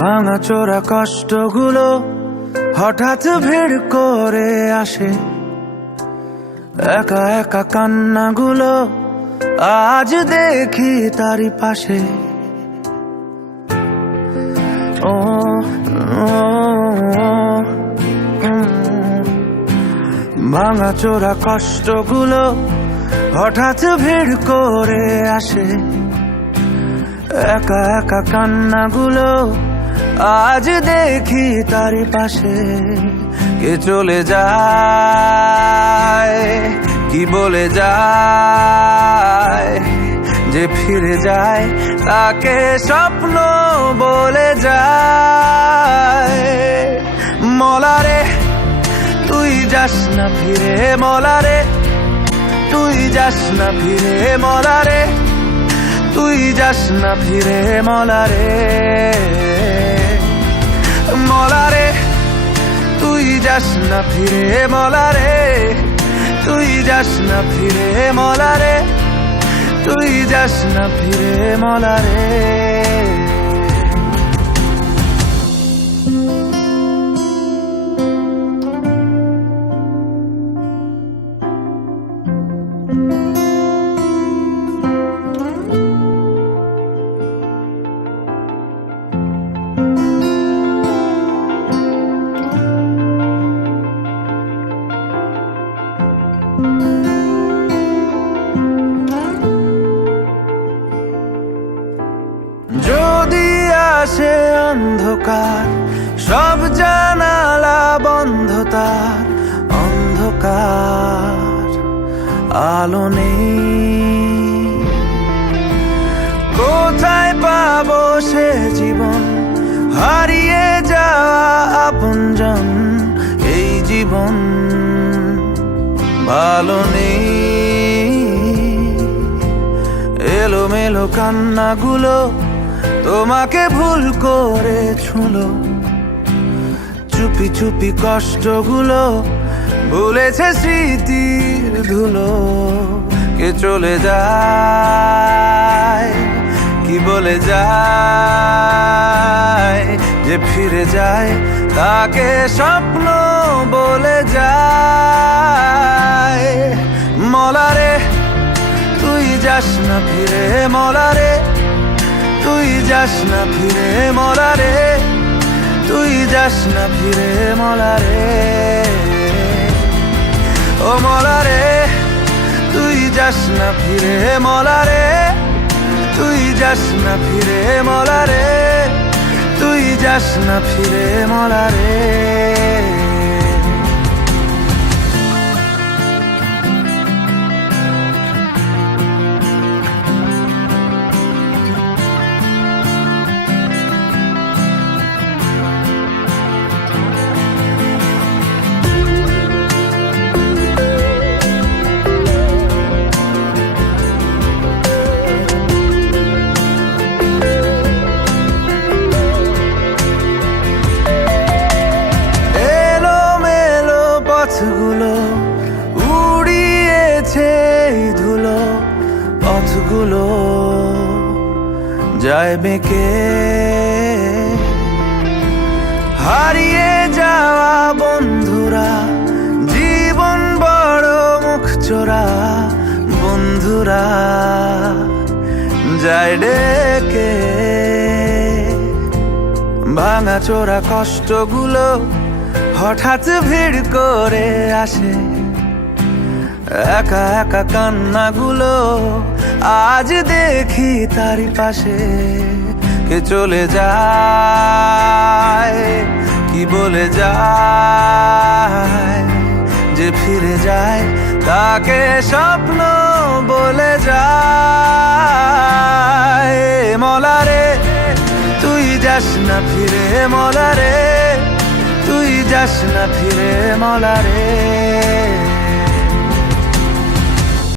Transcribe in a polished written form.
ভাঙাচোরা কষ্টগুলো হঠাৎ ভিড় করে আসে, একা একা কান্নাগুলো আজ দেখি তারই পাশে। ও ভাঙাচোরা কষ্টগুলো হঠাৎ ভিড় করে আসে, একা একা কান্নাগুলো আজ দেখি তারই পাশে। কে চলে যায়, কি বলে যায়, যে ফিরে যায় তাকে স্বপ্ন বলে যায়। মলারে তুই যাস না ফিরে, মলারে তুই যাস না ফিরে, মলারে তুই যাস না ফিরে, মলারে মলারে তুই যাস না ফিরে, মলারে তুই যাস না ফিরে, মলারে তুই যাস না ফিরে, মলারে। যদি আসে অন্ধকার, সব জানালা বন্ধ, তার অন্ধকার আলো নেই। কোথায় পাবো সে জীবন, হারিয়ে যাওয়া আপনজন, এই জীবন ভালো নেই। এলোমেলো কান্নাগুলো তোমাকে ভুল করে ছুঁলো, চুপি চুপি কষ্টগুলো ভুলেছে স্মৃতির ধুলো। কে চলে যায়, কি বলে যায়, যে ফিরে যায় তাকে স্বপ্ন বলে যায়। মলারে তুই যাস না ফিরে, মলারে তুই যাস না ফিরে, মলারে তুই যাস না ফিরে, মলারে ও মলারে তুই যাস না ফিরে, মলারে তুই যাস না ফিরে, মলারে তুই যাস না ফিরে, মলারে। পথগুলো উড়িয়েছে ধুলো, পথগুলো যায় বেঁকে। হারিয়ে যাওয়া বন্ধুরা, জীবন বড় মুখ চোরা, বন্ধুরা যায় ডেকে। ভাঙাচোরা কষ্টগুলো হঠাৎ ভিড় করে আসে, একা একা কান্নাগুলো আজ দেখি তারই পাশে। কে চলে যায়, কি বলে যায়, যে ফিরে যায় তাকে স্বপ্ন বলে যায়। মলারে তুই যাস না ফিরে, মলারে তুই যাস না ফিরে, মলারে।